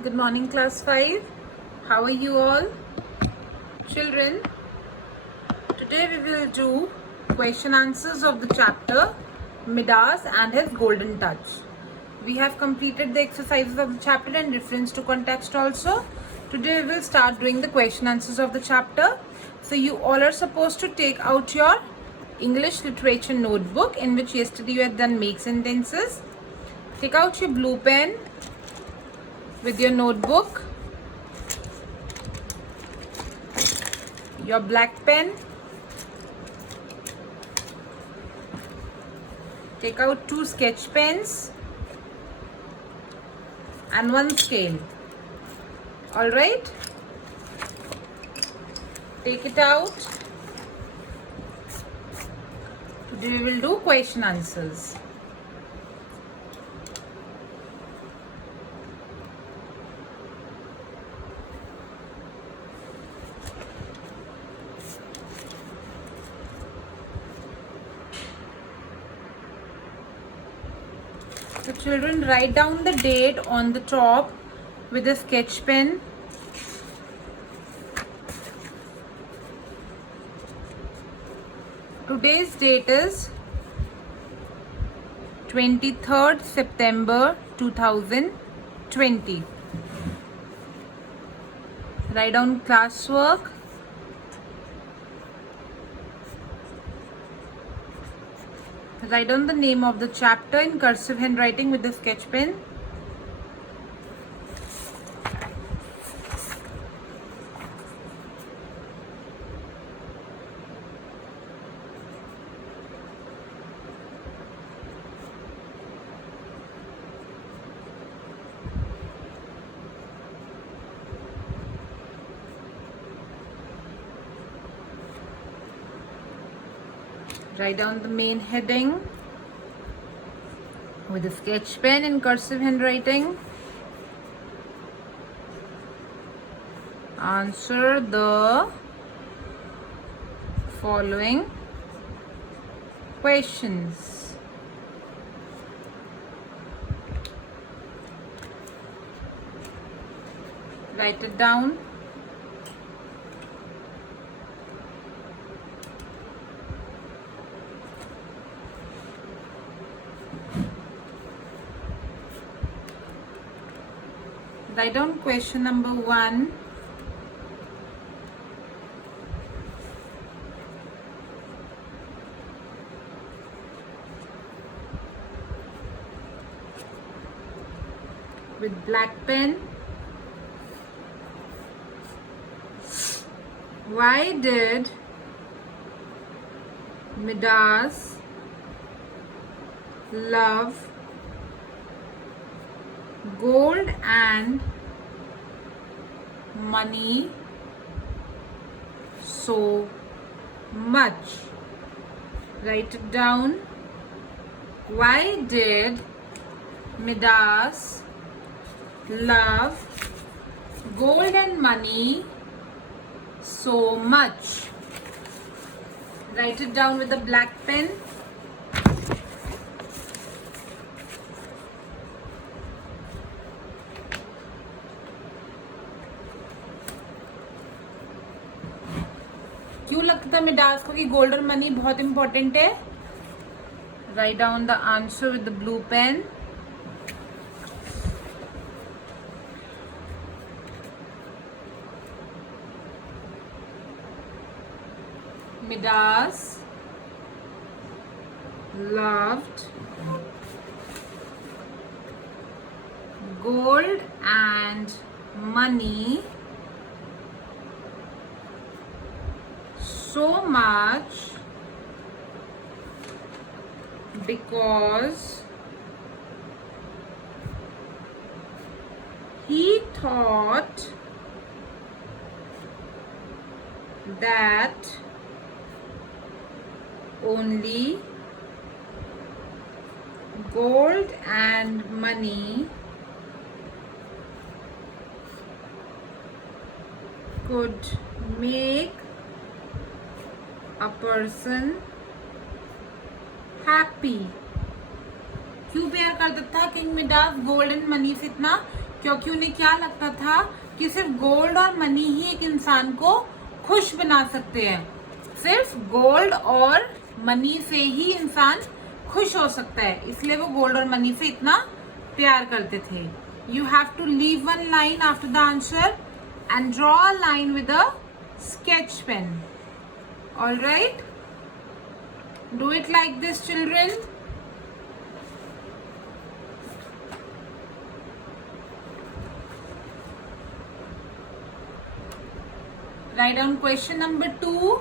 Good morning, class 5. How are you all? Children, today we will do question answers of the chapter Midas and his golden touch. We have completed the exercises of the chapter and reference to context also. Today we will start doing the question answers of the chapter. So you all are supposed to take out your English literature notebook in which yesterday you had done make sentences. Take out your blue pen with your notebook, your black pen, take out 2 sketch pens and 1 scale. Alright, take it out. Today we will do question answers. So children, write down the date on the top with a sketch pen. Today's date is 23rd September 2020. Write down classwork. Write down the name of the chapter in cursive handwriting with the sketch pen. Write down the main heading with a sketch pen in cursive handwriting. Answer the following questions. Write it down. Write down question number 1. With black pen. Why did Midas love gold and money so much? Write it down. Why did Midas love gold and money so much? Write it down with a black pen. क्यों लगता है Midas को कि gold और money बहुत important है? Write down the answer with the blue pen. Midas loved gold and money so much because he thought that only gold and money could make a person happy. क्यों प्यार करता था king Midas gold and money से इतना? क्योंकि उन्हें क्या लगता था कि सिर्फ गोल्ड और मनी ही एक इंसान को खुश बना सकते हैं, सिर्फ गोल्ड और मनी से ही इंसान खुश हो सकता है, इसलिए वो गोल्ड और मनी से इतना प्यार करते थे. You have to leave one line after the answer and draw a line with a sketch pen. All right, do it like this, children. Write down question number 2.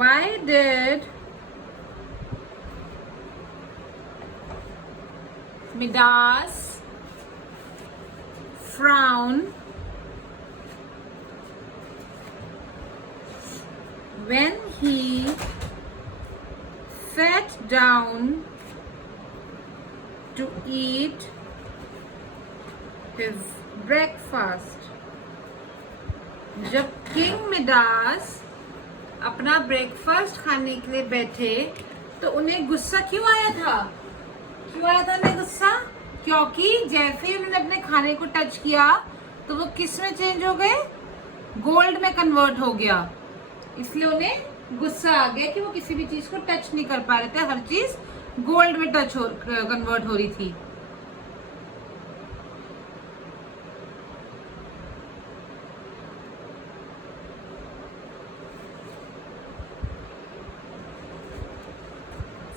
Why did Midas frown when he sat down to eat his breakfast? जब king Midas अपना breakfast खाने के लिए बैठे तो उन्हें गुस्सा क्यों आया था? क्यों आया था उन्हें गुस्सा? क्योंकि जैसे ही उन्होंने अपने खाने को टच किया तो वो किस में चेंज हो गए? गोल्ड में कन्वर्ट हो गया. इसलिए उन्हें गुस्सा आ गया कि वो किसी भी चीज को टच नहीं कर पा रहे थे, हर चीज गोल्ड में कन्वर्ट हो रही थी.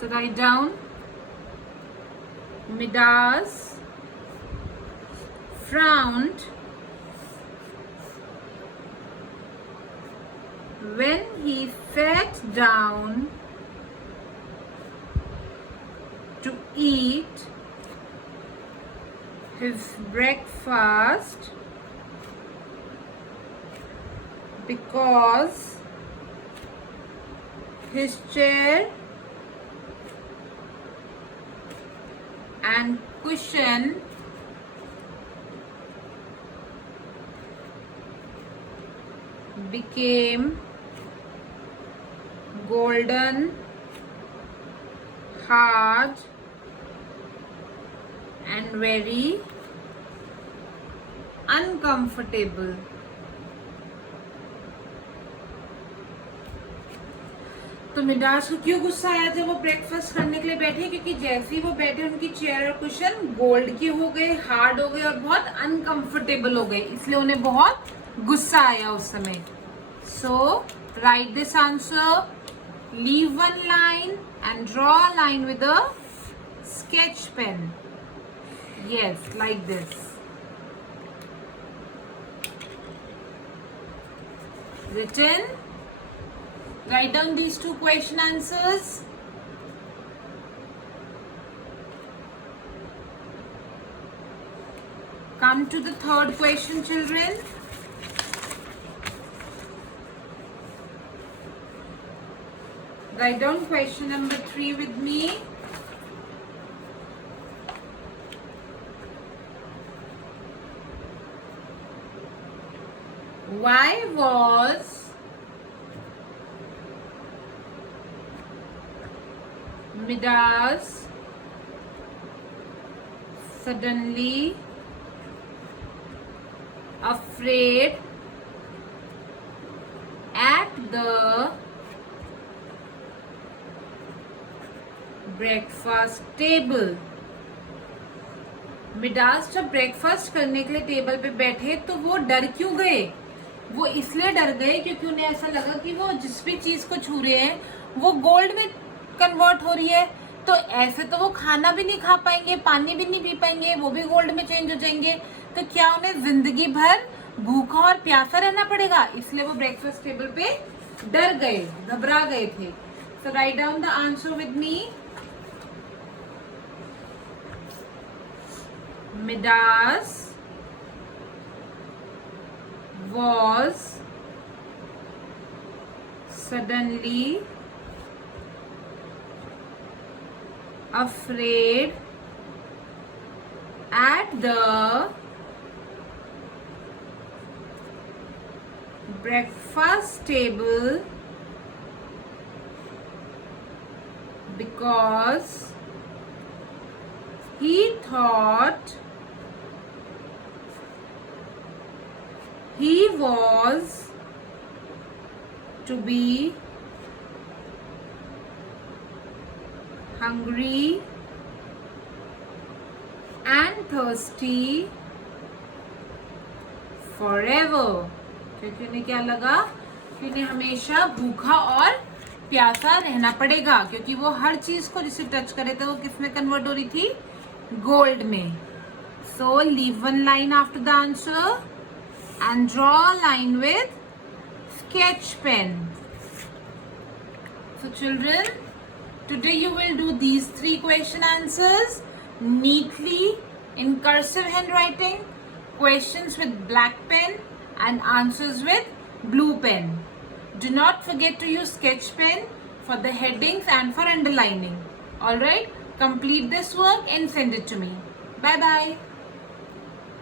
So write down, Midas frowned when he sat down to eat his breakfast because his chair and cushion became golden, hard and very uncomfortable. तो मिडास को क्यों गुस्सा आया जब वो ब्रेकफास्ट करने के लिए बैठे? क्योंकि जैसे ही वो बैठे उनकी चेयर और कुशन गोल्ड के हो गए, हार्ड हो गए और बहुत अनकंफर्टेबल हो गए, इसलिए उन्हें बहुत गुस्सा आया उस समय. So write this answer, leave one line and draw a line with a sketch pen. Yes, like this. Written. Write down these two question answers. Come to the third question, children. Write down question number 3 with me. Why was Midas suddenly afraid at the breakfast table? Midas जब breakfast करने के लिए table पे बैठे तो वो डर क्यों गए? वो इसलिए डर गए क्योंकि उन्हें ऐसा लगा कि वो जिस भी चीज को छू रहे हैं वो गोल्ड में कन्वर्ट हो रही है, तो ऐसे तो वो खाना भी नहीं खा पाएंगे, पानी भी नहीं पी पाएंगे, वो भी गोल्ड में चेंज हो जाएंगे, तो क्या उन्हें जिंदगी भर भूखा और प्यासा रहना पड़ेगा? इसलिए वो ब्रेकफास्ट टेबल पे डर गए, घबरा गए थे. So write down the answer with me. Midas was suddenly afraid at the breakfast table because he thought he was to be hungry and thirsty forever. क्योंकि उन्हें क्या लगा कि उन्हें हमेशा भूखा और प्यासा रहना पड़ेगा, क्योंकि वो हर चीज को जिसे टच करे थे वो किस में कन्वर्ट हो रही थी, गोल्ड में. So leave one line after the answer and draw a line with sketch pen. So children, today you will do these 3 question answers neatly in cursive handwriting, questions with black pen and answers with blue pen. Do not forget to use sketch pen for the headings and for underlining. Alright, complete this work and send it to me. Bye bye.